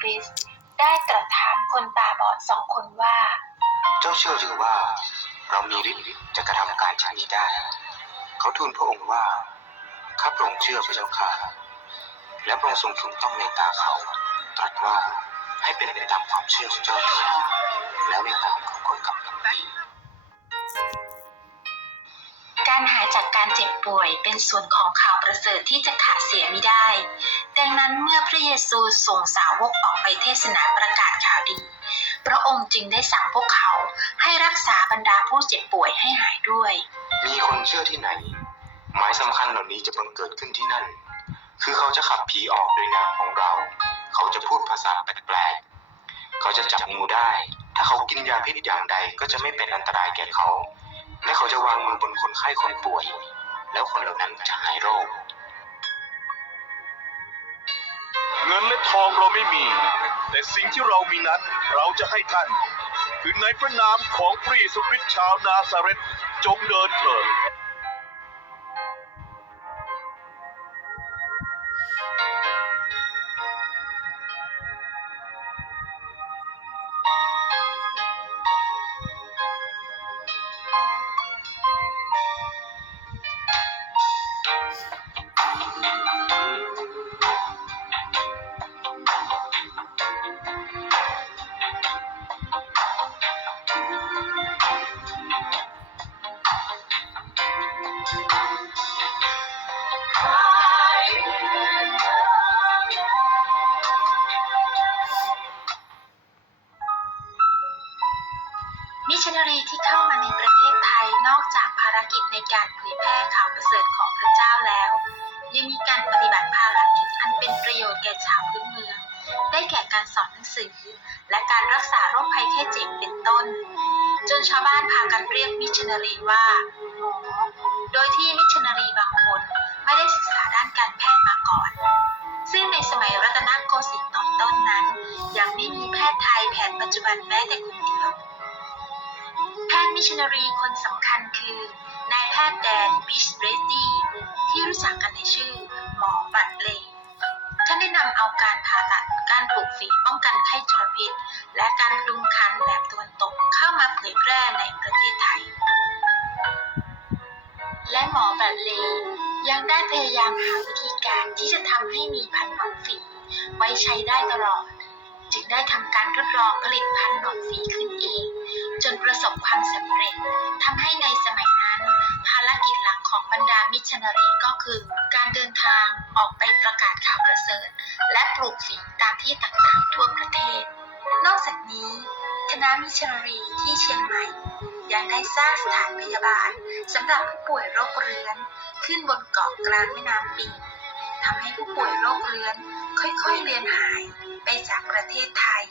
คริสต์ได้ตรัสถามคนตาบอดสองคนว่า เจ้าเชื่อหรือว่า เรามีฤทธิ์จะกระทำการเช่นนี้ได้ เขาทูลพระองค์ว่าข้าพระองค์เชื่อพระเจ้าค่ะ และพระองค์ทรงถูกต้องในตาเขา ตรัสว่าให้เป็นไปตามความเชื่อของเจ้าเถิดแล้วในตามของคนกับกลับดี การหายจากการเจ็บป่วยเป็นส่วนของข่าวประเสริฐที่จะขาดเสียไม่ได้ ดังนั้นเมื่อพระเยซูส่งสาวกออกไปเทศนาประกาศข่าวดี พระองค์จึงได้สั่งพวกเขาให้รักษาบรรดาผู้เจ็บป่วยให้หายด้วย มีคนเชื่อที่ไหน หมายสำคัญเหล่านี้จะบังเกิดขึ้นที่นั่น คือเขาจะขับผีออกโดยนามของเรา เขาจะพูดภาษาแปลกๆ เขาจะจับงูได้ ถ้าเขากินยาพิษอย่างใดก็จะไม่เป็นอันตรายแก่เขา และเขาจะวางมือบนคนไข้คนป่วย แล้วคนเหล่านั้นจะหายโรค เงินและทองเราไม่มี แต่สิ่งที่เรามีนั้นเราจะให้ท่าน คือในพระนามของพระเยซูคริสต์ชาวนาซาเรตจงเดินเถิด ที่เข้ามาในประเทศไทยนอกจากภารกิจในการเผยแพร่ข่าวประเสริฐของพระเจ้าแล้ว ยังมีการปฏิบัติภารกิจอันเป็นประโยชน์แก่ชาวพื้นเมือง ได้แก่การสอนหนังสือ และการรักษาโรคภัยแค่เจ็บเป็นต้น จนชาวบ้านพากันเรียกมิชชันนารีว่าหมอโดยที่มิชชันนารีบางคนไม่ได้ศึกษาด้านการแพทย์มาก่อน ซึ่งในสมัยรัตนโกสินทร์ตอนต้นนั้น ยังไม่มีแพทย์ไทยแผนปัจจุบันแม้แต่คนเดียว แพทย์มิชนารีคนสำคัญคือนายแพทย์แดนบิชเรดดี้ที่รู้จักกันในชื่อหมอบัตเลย์ท่านได้นำเอาการผ่าตัดการปลูกฝีป้องกันไข้ทรพิษ และการพดุงคันแบบตะวันตกเข้ามาเผยแพร่ในประเทศไทย และหมอบัตเลย์ยังได้พยายามหาวิธีการที่จะทำให้มีพันธุ์หนอนฝีไว้ใช้ได้ตลอด จึงได้ทำการทดลองผลิตพันธุ์หนอนฝีขึ้นเอง จนประสบความสำเร็จทำให้ในสมัยนั้น ภารกิจหลักของบรรดามิชชันนารีก็คือ การเดินทางออกไปประกาศข่าวประเสริฐ และปลูกฝีตามที่ต่างๆ ทั่วประเทศ นอกจากนี้คณะมิชชันนารีที่เชียงใหม่ยังได้สร้างสถานพยาบาลสำหรับผู้ป่วยโรคเรื้อนขึ้นบนเกาะกลางแม่น้ำปิงทำให้ผู้ป่วยโรคเรื้อนค่อยๆเลือนหายไปจากประเทศไทย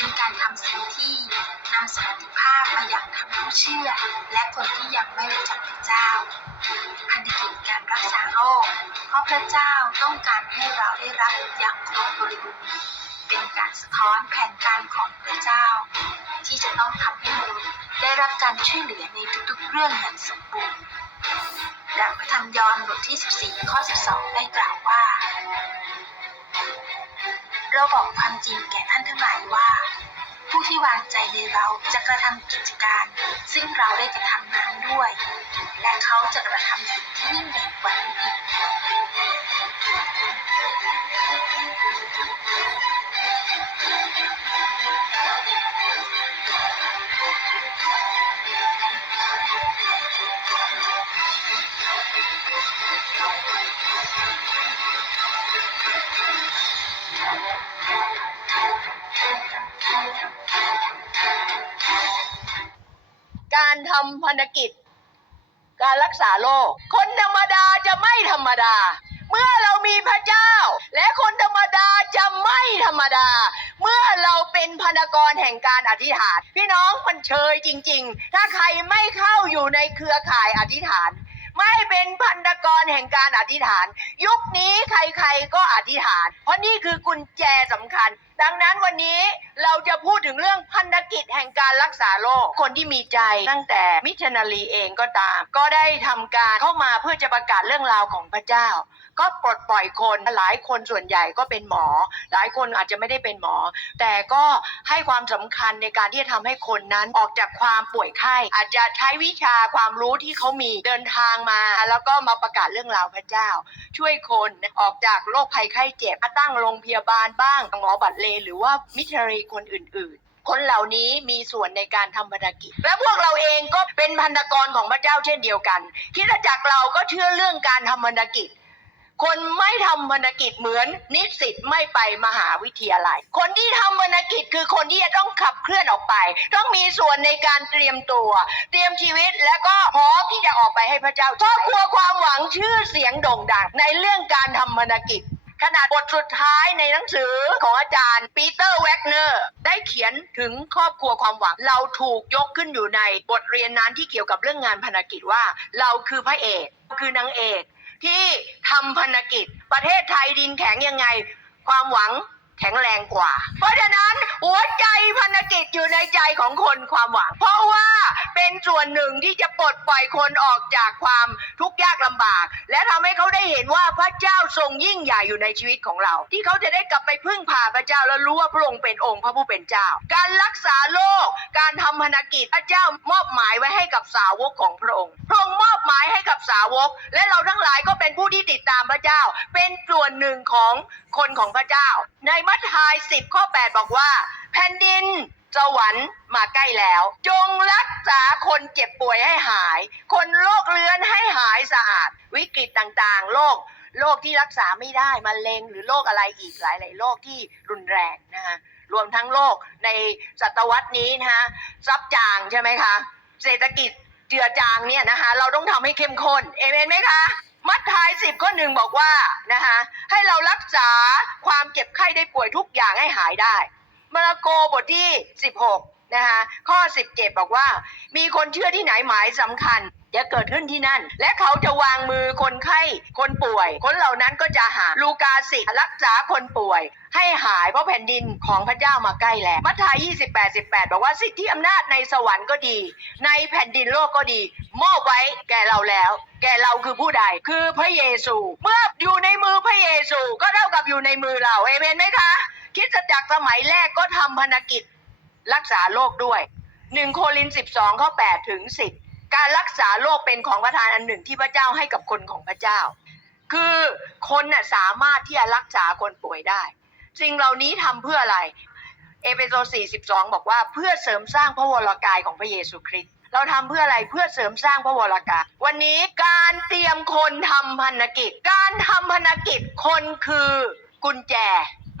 เป็นการทำสิ่งที่นำสันติภาพมาอย่างทั้งผู้เชื่อ และคนที่ยังไม่รู้จักพระเจ้าพันธกิจการรักษาโรค เพราะพระเจ้าต้องการให้เราได้รับอย่างครบบริบูรณ์เป็นการสะท้อนแผนการของพระเจ้า ที่จะต้องทำให้มนุษย์ได้รับการช่วยเหลือในทุกๆเรื่องอย่างสมบูรณ์ดังพระธรรมยอห์นบทที่ 14 ข้อ 12 ได้กล่าวว่า เราบอกความจริงแก่ท่านทั้งหลายว่า ผู้ที่วางใจในเราจะกระทำกิจการ ซึ่งเราได้กระทำนั้นด้วย และเขาจะกระทำสิ่งที่ยิ่งใหญ่กว่าำพันธกิจ การรักษาโรคคนธรรมดาจะไม่ธรรมดา เมื่อเรามีพระเจ้า และคนธรรมดาจะไม่ธรรมดา เมื่อเราเป็นพนักรแห่งการอธิษฐาน พี่น้องมันเชยจริง ๆ ถ้าใครไม่เข้าอยู่ในเครือข่ายอธิษฐานไม่เป็นพันธกรแห่งการอธิษฐาน ยุคนี้ใครๆก็อธิษฐาน เพราะนี่คือกุญแจสำคัญ ดังนั้นวันนี้เราจะพูดถึงเรื่องพันธกิจแห่งการรักษาโรคคนที่มีใจตั้งแต่มิชชันนารีเองก็ตาม ก็ได้ทำการเข้ามาเพื่อจะประกาศเรื่องราวของพระเจ้า ก็ปลดปล่อยคนหลายคนส่วนใหญ่ก็เป็นหมอ หลายคนอาจจะไม่ได้เป็นหมอ แต่ก็ให้ความสำคัญในการที่จะทำให้คนนั้นออกจากความป่วยไข้อาจจะใช้วิชาความรู้ที่เขามีเดินทางมา แล้วก็มาประกาศเรื่องราวพระเจ้า ช่วยคนออกจากโรคภัยไข้เจ็บมาตั้งโรงพยาบาลบ้างหมอบัตรเล หรือว่ามิชรีคนอื่นๆคนเหล่านี้มีส่วนในการทำพันธกิจ และพวกเราเองก็เป็นพันธกรของพระเจ้าเช่นเดียวกันคริดจักรเราก็เชื่อเรื่องการทำพันธกิจ คนไม่ทำพันธกิจเหมือนนิสิตไม่ไปมหาวิทยาลัย คนที่ทำพันธกิจคือคนที่จะต้องขับเคลื่อนออกไป ต้องมีส่วนในการเตรียมตัว เตรียมชีวิตแล้วก็พร้อมที่จะออกไปให้พระเจ้าครอบครัวความหวังชื่อเสียงโด่งดัง ในเรื่องการทำพันธกิจขนาดบทสุดท้ายในหนังสือของอาจารย์ปีเตอร์แวกเนอร์ได้เขียนถึงครอบครัวความหวัง เราถูกยกขึ้นอยู่ในบทเรียนนั้นที่เกี่ยวกับเรื่องงานพันธกิจว่า เราคือพระเอก คือนางเอก ที่ทำพันธกิจ ประเทศไทยดินแข็งยังไง ความหวัง แข็งแรงกว่า เพราะฉะนั้นหัวใจพันธกิจอยู่ในใจของคนความหวัง เพราะว่าเป็นส่วนหนึ่งที่จะปลดปล่อยคนออกจากความทุกข์ยากลำบาก และทำให้เขาได้เห็นว่าพระเจ้าทรงยิ่งใหญ่อยู่ในชีวิตของเรา ที่เขาจะได้กลับไปพึ่งพาพระเจ้าแล้วรู้ว่าพระองค์เป็นองค์พระผู้เป็นเจ้า การรักษาโรคการทำพันธกิจพระเจ้ามอบหมายไว้ให้กับสาวกของพระองค์พระองค์มอบหมายให้กับสาวก และเราทั้งหลายก็เป็นผู้ที่ติดตามพระเจ้า เป็นส่วนหนึ่งของคนของพระเจ้าในมัทธิย10ข้อ8บอกว่า แผ่นดินสวรรค์มาใกล้แล้ว จงรักษาคนเจ็บป่วยให้หาย คนโรคเรื้อนให้หายสะอาด วิกฤตต่างๆ โรคโรคที่รักษาไม่ได้มะเร็งหรือโรคอะไรอีกหลาย ๆ โรคที่รุนแรงนะคะรวมทั้งโรคในศตวรรษนี้นะคะซับจางใช่ไหมคะ เศรษฐกิจเจือจางเนี่ยนะคะ เราต้องทำให้เข้มข้น เอเมนไหมคะ มัทธิยสิบข้อหนึ่งบอกว่านะคะให้เรารักษาความเจ็บไข้ได้ป่วยทุกอย่างให้หายได้มาระโกบทที่ 16นะคะข้อ 17 บอกว่า มีคนเชื่อที่ไหนหมายสำคัญ จะเกิดขึ้นที่นั่น และเขาจะวางมือคนไข้คนป่วย คนเหล่านั้นก็จะหาลูกาสิรักษาคนป่วย ให้หายเพราะแผ่นดินของพระเจ้ามาใกล้แล้วมัทธิย28 18 บอกว่าสิทธิอำนาจในสวรรค์ก็ดี ในแผ่นดินโลกก็ดีมอบไว้แก่เราแล้ว แก่เราคือผู้ใดคือพระเยซู เมื่ออยู่ในมือพระเยซูก็เท่ากับอยู่ในมือเราเอเมนไหมคะคิดจักรสมัยแรกก็ทำพันกิจรักษาโรคด้วย 1 โครินธ์12ข้อ8ถึง10 การรักษาโรคเป็นของประทานอันหนึ่งที่พระเจ้าให้กับคนของพระเจ้า คือคนน่ะสามารถที่จะรักษาคนป่วยได้ สิ่งเหล่านี้ทำเพื่ออะไร เอเฟโซ42 บอกว่าเพื่อเสริมสร้างพระวรากายของพระเยซูคริสต์เราทำเพื่ออะไรเพื่อเสริมสร้างพระวรากายวันนี้การเตรียมคนทำพันธกิจ การทำพันธกิจคนคือกุญแจ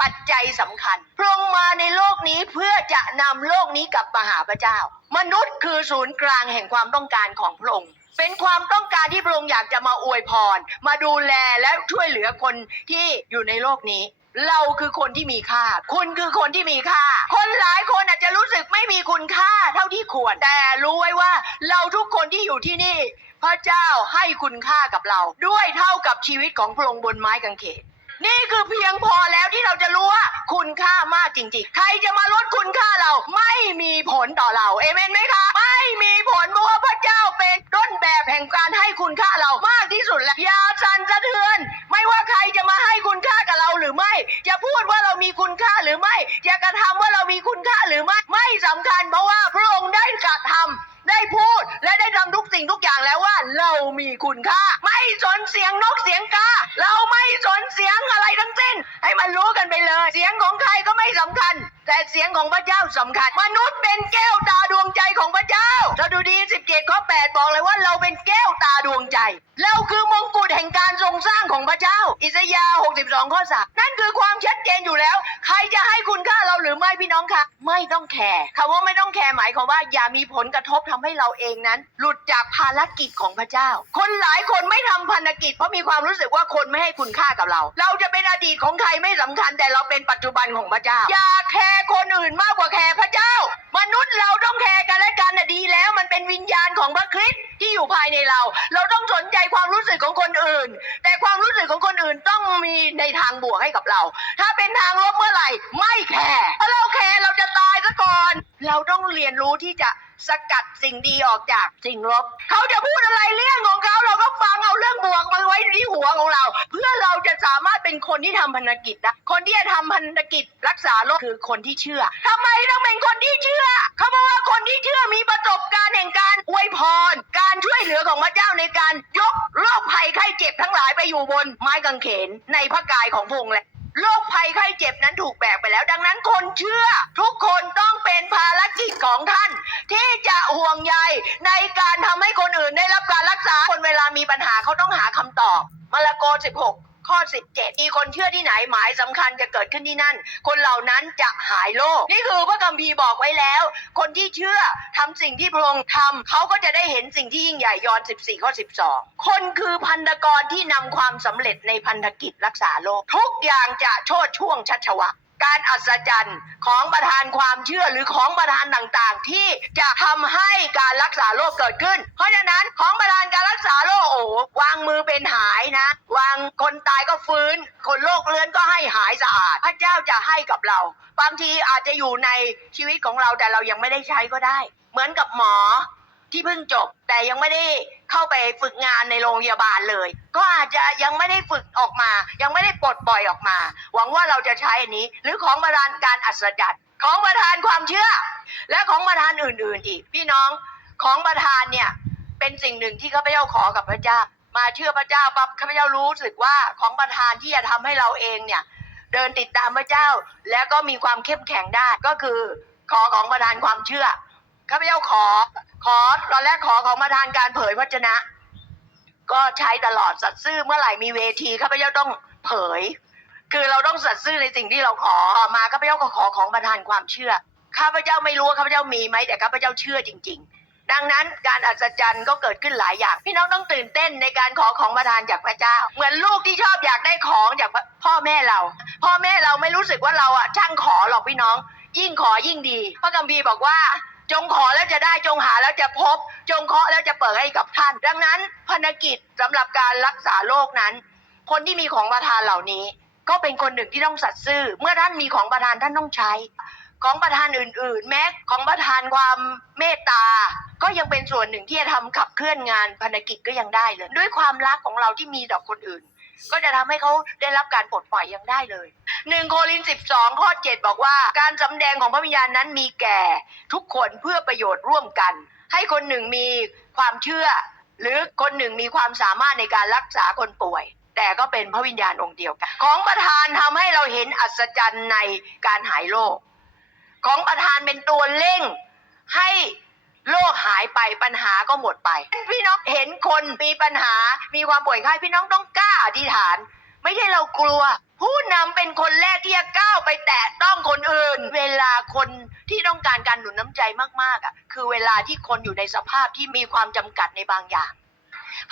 ปัจจัยสำคัญ พระองค์มาในโลกนี้เพื่อจะนำโลกนี้กลับมาหาพระเจ้า มนุษย์คือศูนย์กลางแห่งความต้องการของพระองค์ เป็นความต้องการที่พระองค์อยากจะมาอวยพร มาดูแลและช่วยเหลือคนที่อยู่ในโลกนี้ เราคือคนที่มีค่า คุณคือคนที่มีค่า คนหลายคนอาจจะรู้สึกไม่มีคุณค่าเท่าที่ควร แต่รู้ไว้ว่า เราทุกคนที่อยู่ที่นี่ พระเจ้าให้คุณค่ากับเรา ด้วยเท่ากับชีวิตของพระองค์บนไม้กางเขน นี่คือเพียงพอแล้วที่เราจะรู้ว่าคุณค่ามากจริง ๆ ใครจะมาลดคุณค่าเราไม่มีผลต่อเรา เอเมนไหมคะ ไม่มีผลเพราะว่าพระเจ้าเป็นต้นแบบแห่งการให้คุณค่าเรามากที่สุดแล้วอย่าสั่นสะเทือน ไม่ว่าใครจะมาให้คุณค่ากับเราหรือไม่ จะพูดว่าเรามีคุณค่าหรือไม่ จะกระทำว่าเรามีคุณค่าหรือไม่ ไม่สำคัญเพราะว่าพระองค์ได้กระทำได้พูดและได้ทำทุกสิ่งทุกอย่างแล้วว่า เรามีคุณค่า ไม่สนเสียงนกเสียงกาเราไม่สนเสียงอะไรทั้งสิ้น ให้มันรู้กันไปเลย เสียงของใครก็ไม่สำคัญ แต่เสียงของพระเจ้าสำคัญ มนุษย์เป็นแก้วตาดวงใจของพระเจ้าสดุดี17ข้อ8บอกเลยว่าเราเป็นแก้วตาดวงใจ เราคือมงกุฎแห่งการทรงสร้างของพระเจ้า อิสยาห์62 ข้อ3นั่นคือความชัดเจนอยู่แล้ว ใครจะให้คุณค่าเราหรือไม่พี่น้องคะไม่ต้องแคร์คำว่าไม่ต้องแคร์หมายความว่าอย่ามีผลกระทบทำให้เราเองนั้น หลุดจากภารกิจของพระเจ้า คนหลายคนไม่ทำพันธกิจ เพราะมีความรู้สึกว่าคนไม่ให้คุณค่ากับเรา เราจะเป็นอดีตของใครไม่สำคัญ แต่เราเป็นปัจจุบันของพระเจ้า อย่าแคร์คนอื่นมากกว่าแคร์พระเจ้า มนุษย์เราต้องแคร์กันและกันน่ะดีแล้วมันเป็นวิญญาณของพระคริสต์ที่อยู่ภายในเรา เราต้องสนใจความรู้สึกของคนอื่น แต่ความรู้สึกของคนอื่นต้องมีในทางบวกให้กับเรา ถ้าเป็นทางลบเมื่อไหร่ไม่แคร์ถ้าเราแคร์เราจะตายซะก่อน เราต้องเรียนรู้ที่จะ สกัดสิ่งดีออกจากสิ่งลบ เขาจะพูดอะไรเรื่องของเขาเราก็ฟังเอาเรื่องบวกมาไว้ที่หัวของเรา เพื่อเราจะสามารถเป็นคนที่ทำพันธกิจนะคนที่จะทำพันธกิจรักษาโรคคือคนที่เชื่อทำไมต้องเป็นคนที่เชื่อ เขาบอกว่าคนที่เชื่อมีประสบการณ์แห่งการอวยพร การช่วยเหลือของพระเจ้าในการยกโรคภัยไข้เจ็บทั้งหลายไปอยู่บนไม้กางเขนในพระกายของพงค์แหละโรคภัยไข้เจ็บนั้นถูกแบกไปแล้ว ดังนั้นคนเชื่อ 16 ข้อ 17 มีคนเชื่อที่ไหนหมายสำคัญจะเกิดขึ้นที่นั่น คนเหล่านั้นจะหายโรคนี่คือพระคัมภีบอกไว้แล้ว คนที่เชื่อทำสิ่งที่พระองค์ทำเขาก็จะได้เห็นสิ่งที่ยิ่งใหญ่ยอน14 ข้อ 12 คนคือพันธกรที่นำความสำเร็จในพันธกิจรักษาโรคทุกอย่างจะโชดช่วงชัชวะการอัศจรรย์ของประธานความเชื่อหรือของประธานต่างๆ ที่จะทำให้การรักษาโรคเกิดขึ้น เพราะฉะนั้นการรักษาโรคโอ้วางมือเป็นหายนะ วางคนตายก็ ฟื้น คนโรคเลื้อนก็ให้หายสะอาด พระเจ้าจะให้กับเรา บางทีอาจจะอยู่ในชีวิตของเราแต่เรายังไม่ได้ใช้ก็ได้ เหมือนกับหมอที่เพิ่งจบ แต่ยังไม่ได้เข้าไปฝึกงานในโรงพยาบาลเลย ก็อาจจะยังไม่ได้ฝึกออกมา ยังไม่ได้ปลดปล่อยออกมา หวังว่าเราจะใช้อันนี้ หรือของประธานการอัศจรรย์ของประธานความเชื่อ และของประธานอื่น ๆ อีก พี่น้องของประธานเนี่ยเป็นสิ่งหนึ่งที่ข้าพเจ้าขอกับพระเจ้า มาเชื่อพระเจ้าปั๊บข้าพเจ้ารู้สึกว่าของประธานที่จะทำให้เราเองเนี่ย เดินติดตามพระเจ้า แล้วก็มีความเข้มแข็งได้ก็คือขอของประธานความเชื่อข้าพเจ้าขอขอตอนแรกขอของประธานการเผยพระชนะ ก็ใช้ตลอดสัตย์ซื่อเมื่อไหร่มีเวทีข้าพเจ้าต้องเผย คือเราต้องสัตย์ซื่อในสิ่งที่เราขอมาข้าพเจ้าก็ขอของประธานความเชื่อข้าพเจ้าไม่รู้ว่าข้าพเจ้ามีไหมแต่ข้าพเจ้าเชื่อจริง ๆ ดังนั้นการอัศจรรย์ก็เกิดขึ้นหลายอย่าง พี่น้องต้องตื่นเต้นในการขอของประทานจากพระเจ้า เหมือนลูกที่ชอบอยากได้ของจากพ่อแม่เรา พ่อแม่เราไม่รู้สึกว่าเราอะช่างขอหรอกพี่น้อง ยิ่งขอยิ่งดี พระกัมภีบอกว่า จงขอแล้วจะได้จงหาแล้วจะพบ จงเคาะแล้วจะเปิดให้กับท่าน ดังนั้นภารกิจสำหรับการรักษาโรคนั้น คนที่มีของประทานเหล่านี้ ก็เป็นคนหนึ่งที่ต้องสัตย์ซื่อ เมื่อท่านมีของประทานท่านต้องใช้ ของประทานอื่น ๆ แม้ของประทานความเมตตา ก็ยังเป็นส่วนหนึ่งที่จะทำขับเคลื่อนงานภารกิจก็ยังได้เลย ด้วยความรักของเราที่มีต่อคนอื่น ก็จะทำให้เขาได้รับการปลดปล่อยยังได้เลยหนึ่งโครินสิบสองข้อเจ็ดบอกว่า การสำแดงของพระวิญญาณนั้นมีแก่ ทุกคนเพื่อประโยชน์ร่วมกัน ให้คนหนึ่งมีความเชื่อ หรือคนหนึ่งมีความสามารถในการรักษาคนป่วยแต่ก็เป็นพระวิญญาณองค์เดียวกัน ของประธานทำให้เราเห็นอัศจรรย์ในการหายโรค ของประธานเป็นตัวเร่ง ให้โรคหายไปปัญหาก็หมดไป พี่น้องเห็นคนมีปัญหา มีความป่วยไข้พี่น้องต้องกล้าอธิษฐาน ไม่ใช่เรากลัว ผู้นำเป็นคนแรกที่จะก้าวไปแตะต้องคนอื่น เวลาคนที่ต้องการการหนุนน้ำใจมากๆอะคือเวลาที่คนอยู่ในสภาพที่มีความจำกัดในบางอย่าง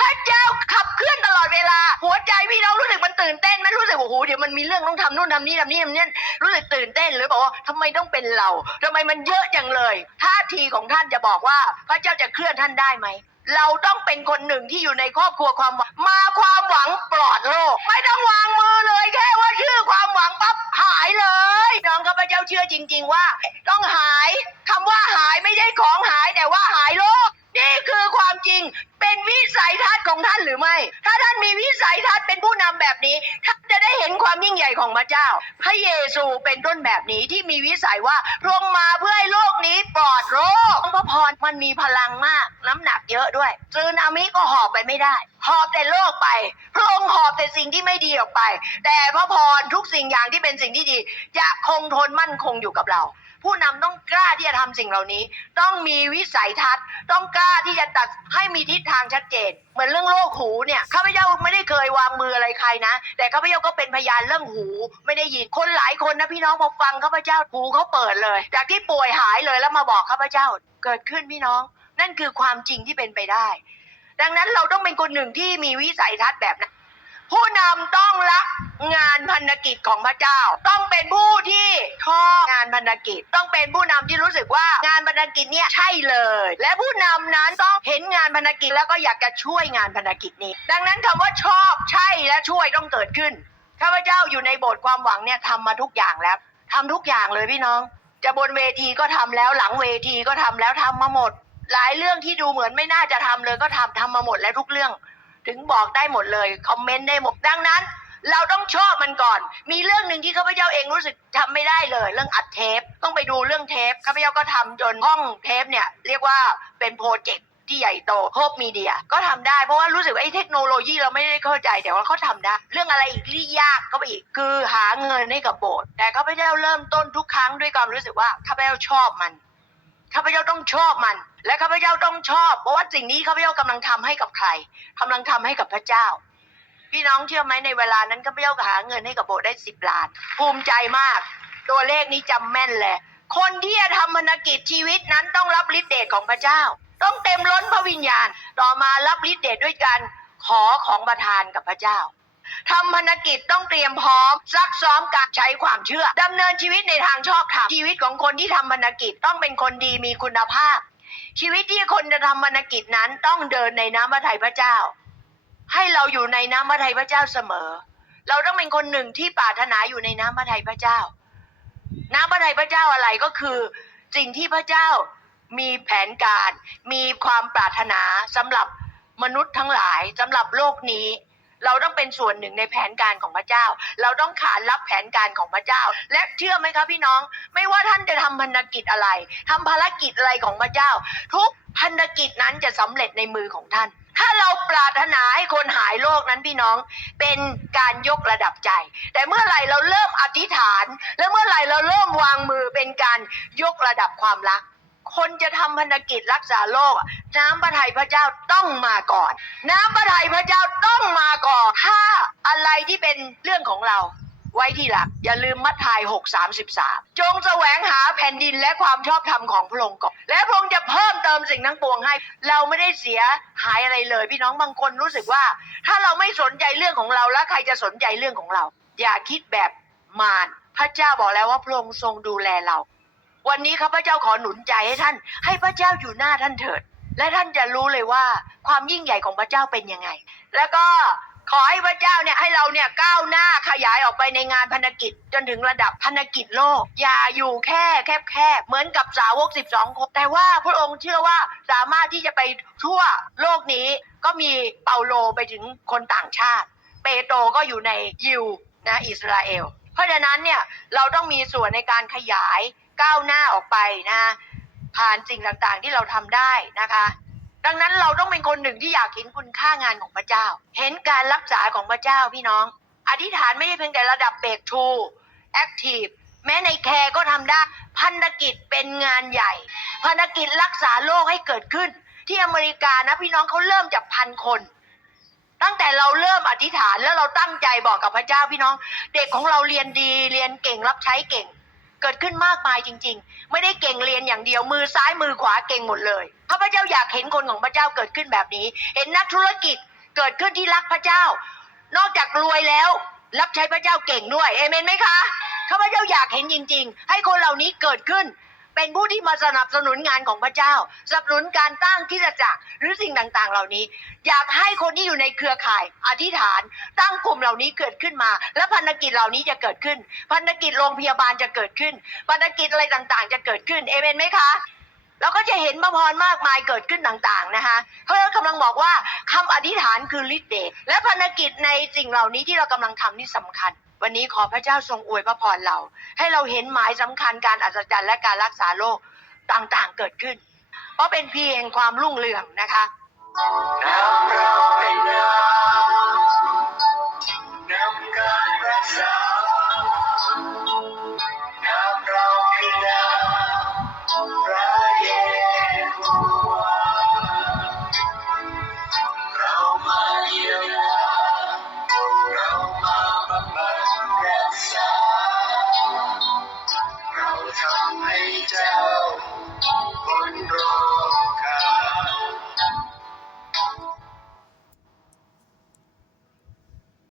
พระเจ้าขับเคลื่อนตลอดเวลา หัวใจพี่น้องรู้สึกมันตื่นเต้นไหมันรู้สึกโอ้โหเดี๋ยวมันมีเรื่องต้องทำนู่นทำนี่ทำนี่ทำนี่รู้สึกตื่นเต้นหรือบอกว่าทำไมต้องเป็นเราทำไมมันเยอะจังเลยท่าทีของท่านจะบอกว่าพระเจ้าจะเคลื่อนท่านได้ไหมเราต้องเป็นคนหนึ่งที่อยู่ในครอบครัวความหวังมาความหวังปลอดโลก ไม่ต้องวางมือเลยแค่ว่าชื่อความหวังปั๊บหายเลย น้องข้าพเจ้าเชื่อจริง ๆ ว่า ต้องหายคำว่าหายไม่ใช่ของหายแต่ว่าหายโรค นี่คือความจริงเป็นวิสัยทัศน์ของท่านหรือไม่ ถ้าท่านมีวิสัยทัศน์เป็นผู้นำแบบนี้ท่านจะได้เห็นความยิ่งใหญ่ของพระเจ้า พระเยซูเป็นต้นแบบนี้ที่มีวิสัยว่าพระองค์มาเพื่อให้โลกนี้ปลอดโรคพระพรมันมีพลังมาก น้ำหนักเยอะด้วยซึนามิก็หอบไปไม่ได้ หอบแต่โลกไปพระองค์หอบแต่สิ่งที่ไม่ดีออกไป แต่พระพรทุกสิ่งอย่างที่เป็นสิ่งที่ดี จะคงทนมั่นคงอยู่กับเรา ผู้นำต้องกล้าที่จะทำสิ่งเหล่านี้ ต้องมีวิสัยทัศน์ ต้องกล้าที่จะตัดให้มีทิศทางชัดเจน เหมือนเรื่องโรคหูเนี่ยข้าพเจ้าไม่ได้เคยวางมืออะไรใครนะ แต่ข้าพเจ้าก็เป็นพยานเรื่องหู ไม่ได้ยินคนหลายคนนะพี่น้องพอฟังข้าพเจ้าหูเขาเปิดเลย จากที่ป่วยหายเลยแล้วมาบอกข้าพเจ้าเกิดขึ้นพี่น้อง นั่นคือความจริงที่เป็นไปได้ ดังนั้นเราต้องเป็นคนหนึ่งที่มีวิสัยทัศน์แบบนั้น ผู้นำต้องรักงานพันธกิจของพระเจ้า ต้องเป็นผู้ที่ชอบงานพันธกิจ ต้องเป็นผู้นำที่รู้สึกว่างานพันธกิจเนี่ยใช่เลย และผู้นำนั้นต้องเห็นงานพันธกิจแล้วก็อยากจะช่วยงานพันธกิจนี้ ดังนั้นคำว่าชอบใช่และช่วยต้องเกิดขึ้นข้าพเจ้าอยู่ในโบสถ์ความหวังเนี่ยทำมาทุกอย่างแล้วทำทุกอย่างเลยพี่น้อง จะบนเวทีก็ทำแล้วหลังเวทีก็ทำแล้วทำมาหมด หลายเรื่องที่ดูเหมือนไม่น่าจะทำเลยก็ทำทำมาหมดแล้วทุกเรื่อง ถึงบอกได้หมดเลยคอมเมนต์ได้หมดดังนั้น เราต้องชอบมันก่อน มีเรื่องหนึ่งที่ข้าพเจ้าเองรู้สึกทำไม่ได้เลย เรื่องอัดเทปต้องไปดูเรื่องเทปข้าพเจ้าก็ทำจนห้องเทปเนี่ยเรียกว่าเป็นโปรเจกต์ที่ใหญ่โตโฮปมีเดียก็ทำได้เพราะว่ารู้สึกว่าไอ้เทคโนโลยีเราไม่ได้เข้าใจแต่ว่าเขาทำได้ เรื่องอะไรอีกที่ยากก็ไปอีกคือหาเงินให้กับโบสถ์แต่ข้าพเจ้าเริ่มต้นทุกครั้งด้วยความรู้สึกว่าข้าพเจ้าชอบมันข้าพเจ้าต้องชอบมัน และข้าพเจ้าต้องชอบเพราะว่าสิ่งนี้ข้าพเจ้ากำลังทำให้กับใครกำลังทำให้กับพระเจ้า พี่น้องเชื่อไหมในเวลานั้นข้าพเจ้าหาเงินให้กับโบสถ์ได้สิบล้าน ภูมิใจมาก ตัวเลขนี้จำแม่นเลยคนที่จะทำภารกิจชีวิตนั้นต้องรับฤทธิ์เดชของพระเจ้า ต้องเต็มล้นพระวิญญาณ ต่อมารับฤทธิ์เดชด้วยการขอของประทานกับพระเจ้าทำภารกิจต้องเตรียมพร้อมซักซ้อมการใช้ความเชื่อดำเนินชีวิตในทางชอบธรรมชีวิตของคนที่ทำภารกิจต้องเป็นคนดีมีคุณภาพ ชีวิตที่คนจะทำภารกิจนั้นต้องเดินในน้ำพระทัยพระเจ้า ให้เราอยู่ในน้ำพระทัยพระเจ้าเสมอ เราต้องเป็นคนหนึ่งที่ปรารถนาอยู่ในน้ำพระทัยพระเจ้า น้ำพระทัยพระเจ้าอะไรก็คือสิ่งที่พระเจ้ามีแผนการ มีความปรารถนาสำหรับมนุษย์ทั้งหลายสำหรับโลกนี้ เราต้องเป็นส่วนหนึ่งในแผนการของพระเจ้า เราต้องขานรับแผนการของพระเจ้า และเชื่อไหมครับพี่น้อง ไม่ว่าท่านจะทำพันธกิจอะไรทำภารกิจอะไรของพระเจ้า ทุกพันธกิจนั้นจะสำเร็จในมือของท่าน ถ้าเราปรารถนาให้คนหายโรคนั้นพี่น้อง เป็นการยกระดับใจ แต่เมื่อไหร่เราเริ่มอธิษฐาน และเมื่อไหร่เราเริ่มวางมือเป็นการยกระดับความรัก คนจะทำพันธกิจรักษาโรคอะน้ำพระทัยพระเจ้าต้องมาก่อน น้ำพระทัยพระเจ้าต้องมาก่อน ถ้าอะไรที่เป็นเรื่องของเราไว้ที่หลัก อย่าลืมมัทธิว6 33 จงแสวงหาแผ่นดินและความชอบธรรมของพระองค์ก่อน และพระองค์จะเพิ่มเติมสิ่งทั้งปวงให้ เราไม่ได้เสียหายอะไรเลย พี่น้องบางคนรู้สึกว่า ถ้าเราไม่สนใจเรื่องของเราแล้วใครจะสนใจเรื่องของเรา อย่าคิดแบบมารพระเจ้าบอกแล้วว่าพระองค์ทรงดูแลเรา วันนี้ข้าพเจ้าขอหนุนใจให้ท่าน ให้พระเจ้าอยู่หน้าท่านเถิด และท่านจะรู้เลยว่าความยิ่งใหญ่ของพระเจ้าเป็นยังไง แล้วก็ขอให้พระเจ้าเนี่ยให้เราเนี่ยก้าวหน้าขยายออกไปในงานพันธกิจจนถึงระดับพันธกิจโลก อย่าอยู่แค่แคบแคบเหมือนกับสาวก 12 คน แต่ว่าพระองค์เชื่อว่าสามารถที่จะไปทั่วโลกนี้ก็มีเปาโลไปถึงคนต่างชาติ เปโตรก็อยู่ในยิวนะอิสราเอล เพราะฉะนั้นเนี่ยเราต้องมีส่วนในการขยาย ก้าวหน้าออกไปนะผ่านสิ่งต่างๆที่เราทำได้นะคะ ดังนั้นเราต้องเป็นคนหนึ่งที่อยากเห็นคุณค่างานของพระเจ้า เห็นการรักษาของพระเจ้าพี่น้อง อธิษฐานไม่ใช่เพียงแต่ระดับเบรกทูแอคทีฟแม้ในแคร์ก็ทำได้พันธกิจเป็นงานใหญ่ พันธกิจรักษาโรคให้เกิดขึ้น ที่อเมริกานะพี่น้องเขาเริ่มจากพันคน ตั้งแต่เราเริ่มอธิษฐานแล้วเราตั้งใจบอกกับพระเจ้าพี่น้อง เด็กของเราเรียนดีเรียนเก่งรับใช้เก่ง เกิดขึ้นมากมายจริง ๆ ไม่ได้เก่งเรียนอย่างเดียวมือซ้ายมือขวาเก่งหมดเลยพระพเจ้าอยากเห็นคนของพระเจ้าเกิดขึ้นแบบนี้ เห็นนักธุรกิจเกิดขึ้นที่รักพระเจ้า นอกจากรวยแล้ว รับใช้พระเจ้าเก่งด้วยเอเมนไหมคะข้าพเจ้าอยากเห็นจริง ๆ ให้คนเหล่านี้เกิดขึ้น เป็นผู้ที่มาสนับสนุนงานของพระเจ้า สนับสนุนการตั้งคริสตจักรหรือสิ่งต่างๆ เหล่านี้ อยากให้คนที่อยู่ในเครือข่าย อธิษฐาน ตั้งกลุ่มเหล่านี้เกิดขึ้นมา และพันธกิจเหล่านี้จะเกิดขึ้นพันธกิจโรงพยาบาลจะเกิดขึ้นพันธกิจอะไรต่างๆ จะเกิดขึ้นเอเมนไหมคะ เราก็จะเห็นพระพรมากมายเกิดขึ้นต่างๆนะคะเพราะเรากำลังบอกว่าคำอธิษฐานคือฤทธิ์เดชและภารกิจในสิ่งเหล่านี้ที่เรากำลังทำนี่สำคัญ วันนี้ขอพระเจ้าทรงอวยพระพรเรา ให้เราเห็นหมายสำคัญการอัศจรรย์และการรักษาโรคต่างๆเกิดขึ้น เพราะเป็นพีแห่งความรุ่งเรืองนะคะนำเราเปนำนำการรักษา